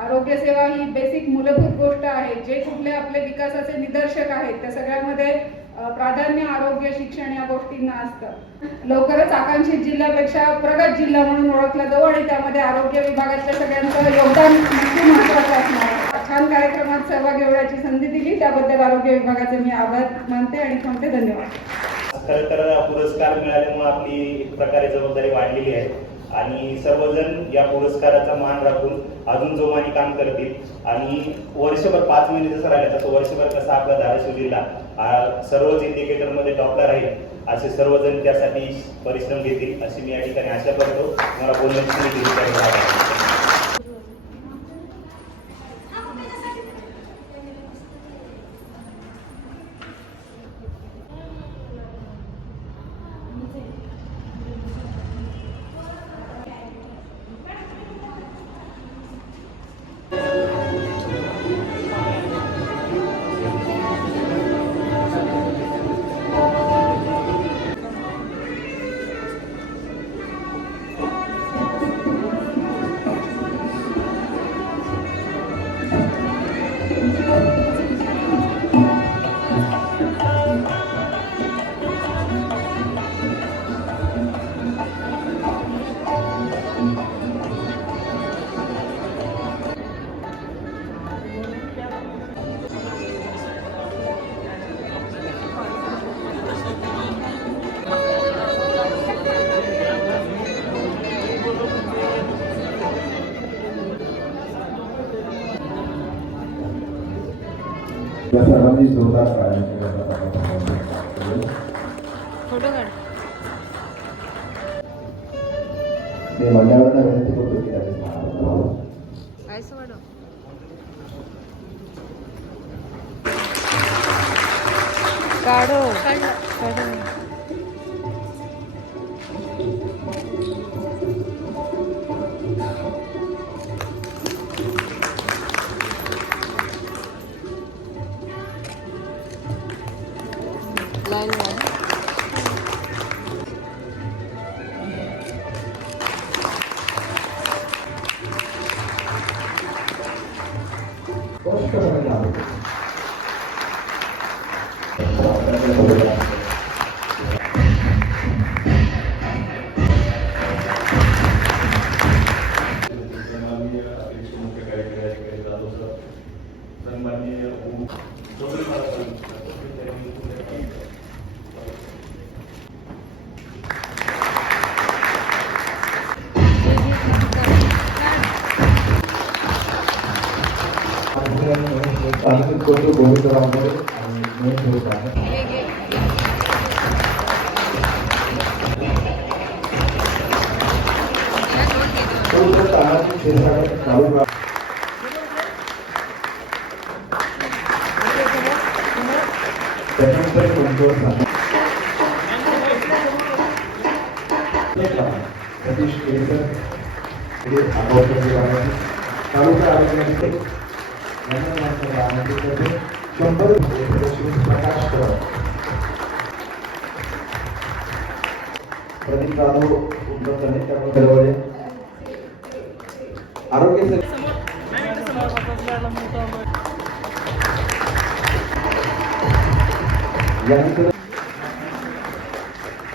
आरोग्य सेवा ही बेसिक मूलभूत गोष्ट आहे. जे कुठले आपले विकासाचे निदर्शक आहेत त्या सगळ्यामध्ये प्राधान्य आरोग्य शिक्षण या गोष्टींना असतं. लवकरच आकांक्षित जिल्ह्यापेक्षा प्रगत जिल्हा म्हणून ओळखला जाऊ आणि त्यामध्ये आरोग्य विभागाच्या सगळ्यांचं योगदान नक्की महत्वाचं असणार छान कार्यक्रमात सहभागी होण्याची संधी दिली. त्याबद्दल आरोग्य विभागाचे मी आभार मानते आणि थांबते. धन्यवाद. खरं तर पुरस्कार मिळाल्यामुळे आपली एक प्रकारे जबाबदारी वाढलेली आहे. आणि सर्वजण या पुरस्काराचा मान राखून अजून जोमाने काम करतील. आणि वर्षभर पाच महिने जसं राहिलं तसं वर्षभर कसा आपला धाराशिव जिल्हा सर्वच इंडिकेटरमध्ये टॉपला राहील असे सर्वजण त्यासाठी परिश्रम घेतील अशी मी या ठिकाणी आशा करतो. मला बोलण्याची या सर्वांनी जोरदार टाळ्यांच्या गजरात आपण करू. फोटो काढ मी मंडळाला विनंती करतो की त्याचे स्नान काय वाटो काढो काढो よろしくお願いしす。कोटी गोविंदरावकडे आणि महेश होत आहे सतीश केळकर तालुका यांना मात्र शंभर प्रकाश प्रदीप जाधव उपलब्ध त्यामुळे आरोग्य यानंतर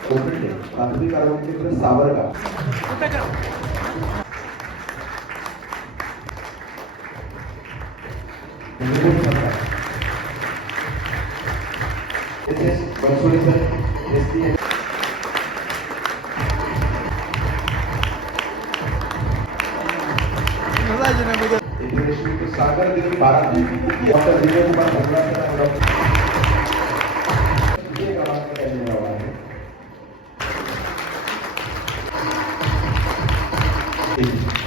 कोकणे प्राथमिक आरोग्य केंद्र सावरगाव सागर दिली बारा डॉक्टर विजय कुमार भगवान सर डॉक्टर विजय गावाकडे यांनी मिळवला आहे. उभं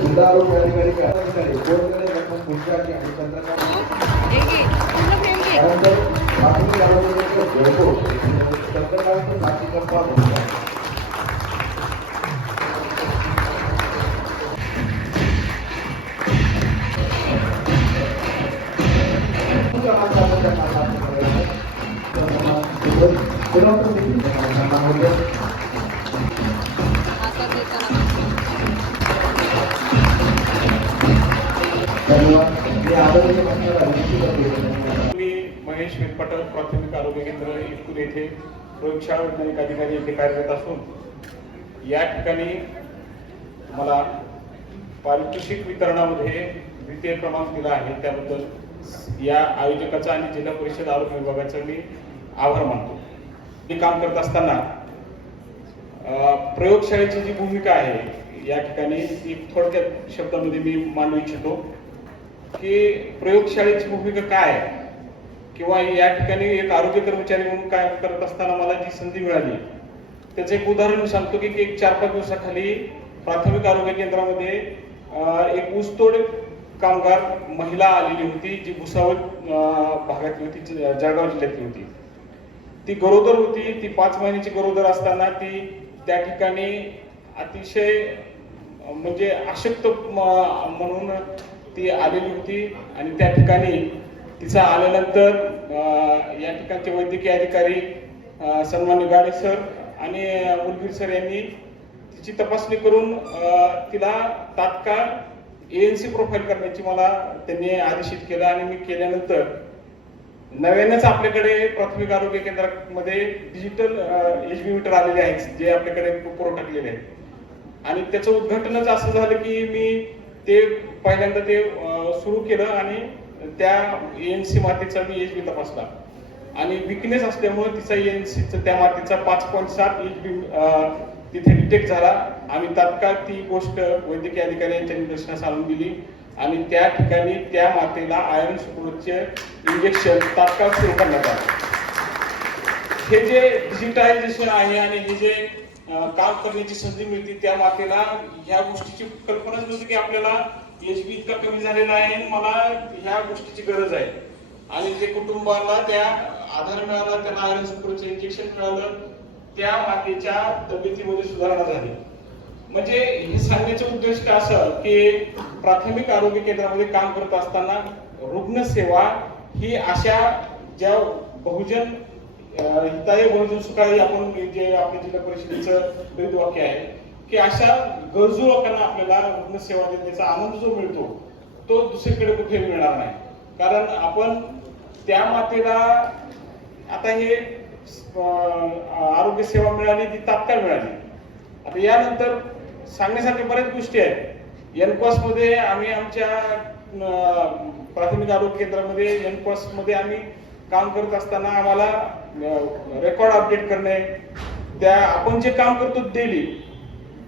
जिल्हा आरोग्य अधिकारी आणि नागेश महेश प्राथमिक आरोग्य केंद्र इटकूर येथे प्रयोगशाळा वैज्ञानिक अधिकारी येथे कार्यरत असून या ठिकाणी मला पारितोषिक वितरणामध्ये द्वितीय क्रमांक दिला आहे. त्याबद्दल या आयोजकाचा आणि जिल्हा परिषद आरोग्य विभागाचा मी आभार मानतो. हे काम करत असताना प्रयोगशाळेची जी भूमिका आहे या ठिकाणी ती थोडक्यात शब्दामध्ये मी मांडू इच्छितो की प्रयोगशाळेची भूमिका काय आहे? किंवा या ठिकाणी एक आरोग्य कर्मचारी म्हणून काय करत असताना मला जी संधी मिळाली त्याचं एक उदाहरण सांगतो की एक चार पाच दिवसाखाली प्राथमिक आरोग्य केंद्रामध्ये एक ऊसतोड कामगार महिला आलेली होती जी भुसावळ भागातली होती जळगाव जिल्ह्यातली होती. ती गरोदर होती ती पाच महिन्याची गरोदर असताना ती त्या ठिकाणी अतिशय म्हणजे अशक्त म्हणून ती आलेली होती आणि त्या ठिकाणी तिचा आल्यानंतर या ठिकाणचे वैद्यकीय अधिकारी अं, सन्मान्य गाडे सर आणि मुलगीर सर यांनी तिची तपासणी करून तिला तात्काळ एएनसी प्रोफाईल करण्याची मला त्यांनी आदेशित केलं आणि मी केल्यानंतर नव्यानेच आपल्याकडे प्राथमिक आरोग्य केंद्रामध्ये डिजिटल एच बी मीटर आलेले आहेत जे आपल्याकडे पुरवठा केलेले आहेत. आणि त्याचं उद्घाटनच असं झालं की मी ते पहिल्यांदा ते सुरू केलं आणि त्या एन सी मातीचा मी एच बी तपासला. आणि विकनेस असल्यामुळे तिचा एन सीचा त्या मातीचा पाच पॉईंट सात एच बी तिथे डिटेक्ट झाला. आम्ही तात्काळ ती गोष्ट वैद्यकीय अधिकारी यांच्या निदर्शनास आणून दिली. आणि त्या ठिकाणी त्या मातेला आयर्न सुक्रोजचे इंजेक्शन तात्काळ सुरू करण्यात आलं. हे जे डिजिटायझेशन आहे आणि हे जे काम करण्याची संधी मिळते त्या मातेला ह्या गोष्टीची कल्पनाच नव्हती की आपल्याला पीएचपी बी इतका कमी झालेला आहे मला ह्या गोष्टीची गरज आहे. आणि जे कुटुंबाला त्या आधार मिळाला त्यांना आयरन सपोर्टचं इंजेक्शन मिळालं त्या मातेच्या तब्येतीमध्ये सुधारणा झाली. म्हणजे हे सांगण्याचं उद्दिष्ट असं की प्राथमिक आरोग्य केंद्रामध्ये काम करत असताना रुग्णसेवा ही अशा ज्या बहुजन हिताय बहुजन सुखाय आपण जे आपल्या जिल्हा परिषदेचं वाक्य आहे की अशा गरजू लोकांना आपल्याला रुग्णसेवा देण्याचा आनंद जो मिळतो तो दुसरीकडे कुठे मिळणार नाही. कारण आपण त्या मातेला आता हे आरोग्य सेवा मिळाली ती तात्काळ मिळाली. आता यानंतर सांगण्यासाठी बऱ्याच गोष्टी आहेत. एनकॉसमध्ये आम्ही आमच्या प्राथमिक आरोग्य केंद्रामध्ये एनकॉसमध्ये आम्ही काम करत असताना आम्हाला रेकॉर्ड अपडेट करणे त्या आपण जे काम करतो डेली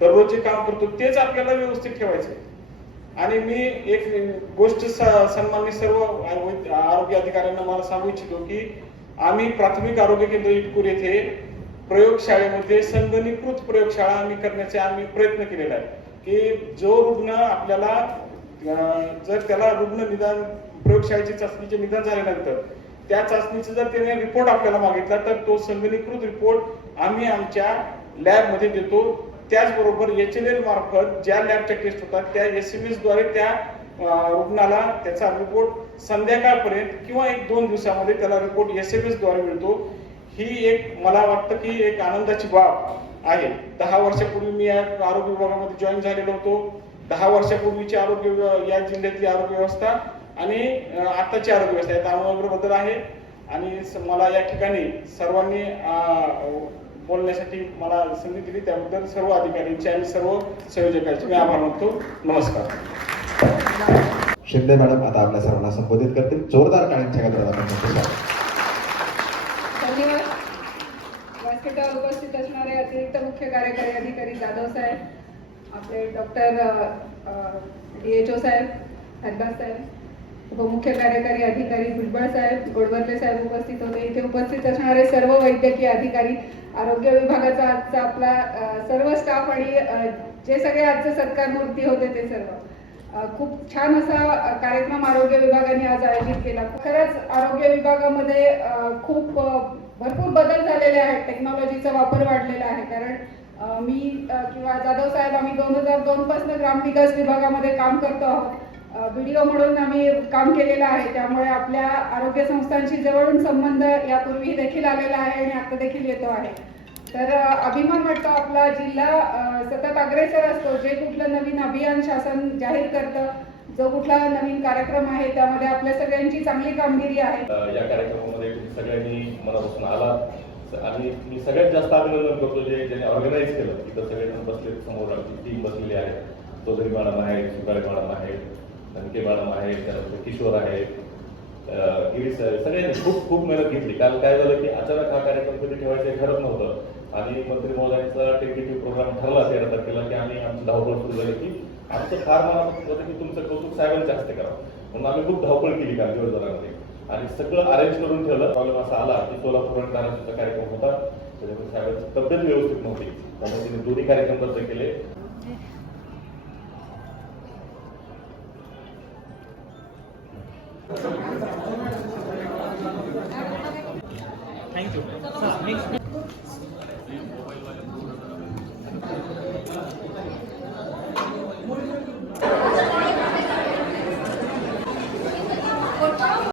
दररोज जे काम करतो तेच आपल्याला व्यवस्थित ठेवायचं आणि मी एक गोष्ट स- सन्मान्य सर्व आरोग्य अधिकाऱ्यांना मला सांगू इच्छितो की आम्ही प्राथमिक आरोग्य केंद्र इटकूर येथे प्रयोगशाळेमध्ये संगणीकृत प्रयोगशाळा आम्ही करण्याचे आम्ही प्रयत्न केलेला आहे. की जो रुग्ण आपल्याला जर त्याला रुग्ण निदान प्रयोगशाळेची चाचणीचे निदान झाल्यानंतर त्या चाचणीचा जर त्याने रिपोर्ट आपल्याला मागितला तर तो संगणीकृत रिपोर्ट आम्ही आमच्या लॅबमध्ये देतो. त्याचबरोबर एच एल एल मार्फत ज्या लॅबच्या टेस्ट होतात त्या एस एम एसद्वारे त्या रुग्णाला त्याचा रिपोर्ट संध्याकाळपर्यंत किंवा एक दोन दिवसामध्ये त्याला रिपोर्ट एस एम एसद्वारे मिळतो. ही एक मला वाटतं की एक आनंदाची बाब आहे. दहा वर्षापूर्वी मी या आरोग्य विभागामध्ये जॉईन झालेलो होतो. दहा वर्षापूर्वीची आरोग्य या जिल्ह्यातली आरोग्य व्यवस्था आणि आताची आरोग्य व्यवस्था यात आमूलाग्र बदल आहे. आणि स- मला या ठिकाणी सर्वांनी बोलण्यासाठी मला संधी दिली. त्याबद्दल सर्व अधिकाऱ्यांचे आणि सर्व संयोजकांचे मी आभार मानतो. नमस्कार. शिंदे मॅडम आता आपल्या सर्वांना संबोधित करतील. जोरदार टाळ्यांच्या गजरात व्यासपीठावर उपस्थित असणारे अतिरिक्त मुख्य कार्यकारी अधिकारी जाधव साहेब आपले डॉक्टर डी एच ओ साहेब हरदास साहेब उपमुख्य कार्यकारी अधिकारी भुजबळ साहेब गोडवर्ले साहेब उपस्थित होते. इथे उपस्थित असणारे सर्व वैद्यकीय अधिकारी आरोग्य विभागाचा आजचा आपला सर्व स्टाफ आणि जे सगळे आजचे सत्कार मूर्ती होते ते सर्व. खूप छान असा कार्यक्रम आरोग्य विभागाने आज आयोजित केला. खरंच आरोग्य विभागामध्ये खूप भरपूर बदल झालेले आहेत. टेक्नॉलॉजीचा वापर वाढलेला आहे. कारण मी किंवा जाधव साहेब आम्ही दोन हजार दोन पासून ग्रामविकास विभागामध्ये काम करतो आहोत. व्हिडिओ म्हणून आम्ही काम केलेलं आहे. त्यामुळे आपल्या आरोग्य संस्थांशी जवळून संबंध यापूर्वी देखील आलेला आहे आणि आता देखील येतो आहे. तर अभिमान वाटतो आपला जिल्हा सतत अग्रेसर असतो. जे कुठलं नवीन अभियान शासन जाहीर करतं जो कुठला नवीन कार्यक्रम आहे त्यामध्ये आपल्या सगळ्यांची चांगली कामगिरी आहे. या कार्यक्रमामध्ये सगळ्यांनी मनापासून आला आणि मी सगळ्यात जास्त अभिनंदन करतो जे ज्यांनी ऑर्गनाईज केलं. तिथं सगळेजण बसले समोर आमची टीम बसलेली आहे. चौधरी मॅडम आहे सुकाळे मॅडम आहे धनके मॅडम आहेत त्यानंतर किशोर आहेत. गिरीश साहेब सगळ्यांनी खूप खूप मेहनत घेतली. कारण काय झालं की अचानक हा कार्यक्रम कधी ठेवायचं हे ठरत नव्हतं. आणि मंत्री महोदयांचा टेक्निकल प्रोग्राम ठरला तेरा तारखेला की आम्ही आमची धावपळ सुरू झाली की आमचं फार मनापासून होतं की तुमचं कौतुक साहेबांच्या हस्ते करा. म्हणून आम्ही खूप धावपळ केली काल दिवसभरामध्ये. आणि सगळं अरेंज करून ठेवलं. प्रॉब्लेम असा आला की सोलापूर आणि धाराशिवचा कार्यक्रम होता. त्याच्यामुळे साहेबांची तब्येत व्यवस्थित नव्हती. त्यामुळे तिने दोन्ही कार्यक्रम रद्द केले. Thank you